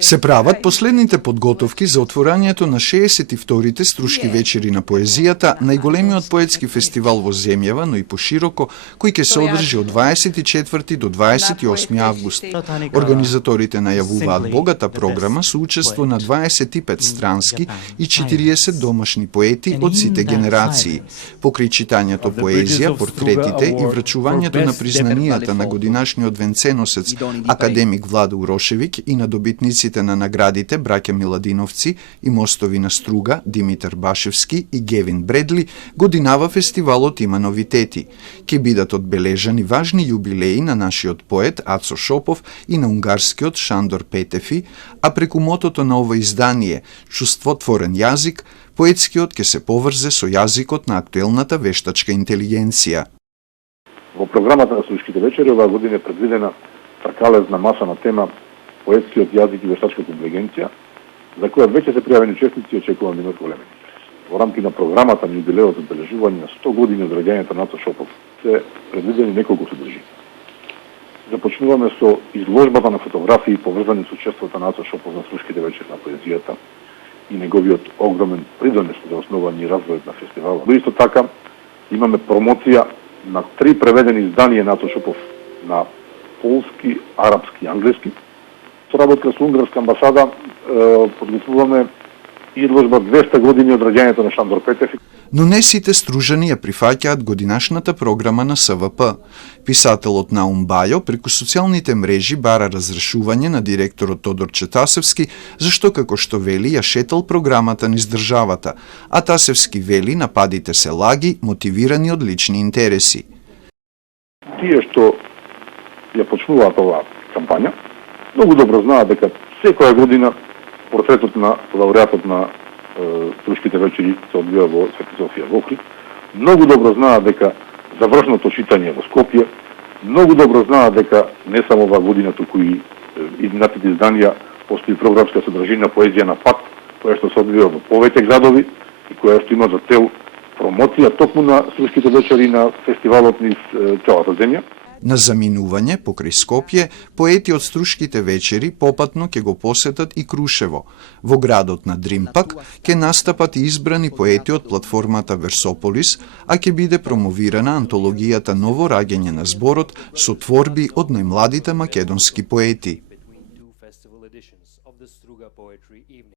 Се прават последните подготовки за отворањето на 62-те Струшки вечери на поезијата, најголемиот поетски фестивал во земјава, но и пошироко, кој ќе се одржи од 24 до 28 август. Организаторите најавуваат богата програма со учество на 25 странски и 40 домашни поети од сите генерации. Покрај читањето поезија, портретите и врачувањето на признанијата на годинашниот венценосец академик Владо Урошевиќ и на добитниците на наградите браќа Миладиновци и Мостови на струга Димитар Башевски и Гевин Бредли, годинава фестивалот има новитети. Ке бидат одбележани важни јубилеи на нашиот поет Ацо Шопов и на унгарскиот Шандор Петефи, а преку мотото на ова издание Чувствотворен јазик, поетскиот ќе се поврзе со јазикот на актуелната вештачка интелигенција. Во програмата на Струшките вечери оваа година е предвидена тркалезна маса на тема поетскиот јазик и вештачката интелигенција, за која веќе се пријавени учесници и очекуваме да имат голем интерес. Во рамки на програмата на јубилеот за обележување на 100 години од раѓањето на Ацо Шопов се предвидени неколку содржини. Започнуваме со изложбата на фотографии поврзани со учеството на Ацо Шопов на Струшките вечери на поезијата и неговиот огромен придонес за основање и развојот на фестивалот. Но исто така имаме промоција на 3 преведени изданија на Ацо Шопов на полски, арапски и англиски. Со работа со унгарска амбасада подготвуваме изложба 200 години од раѓањето на Шандор Петефи. Но не сите стружани ја прифаќаат годинашната програма на СВП. Писателот Наум Бајо преку социјалните мрежи бара разрешување на директорот Тодор Четасевски, зашто како што вели ја шетал програмата низ државата, а Тасевски вели нападите се лаги, мотивирани од лични интереси. Тие што ја почнуваат оваа кампања, многу добро знаат дека секоја година портретот на лауреатот на Струшките вечери се одвива во Свети Софија во Охрид. Многу добро знаат дека завршното читање во Скопје. Многу добро знаат дека не само оваа година, туку и идните изданија постои програмска содржина поезија на пат, која што се одвива во повеќе градови и која што има за цел промоција токму на Струшките вечери на фестивалот низ целата земја. На заминување покрај Скопје, поети од Струшките вечери попатно ќе го посетат и Крушево. Во градот на Дримпак ќе настапат и избрани поети од платформата Версополис, а ќе биде промовирана антологијата Ново раѓање на зборот со творби од најмладите македонски поети.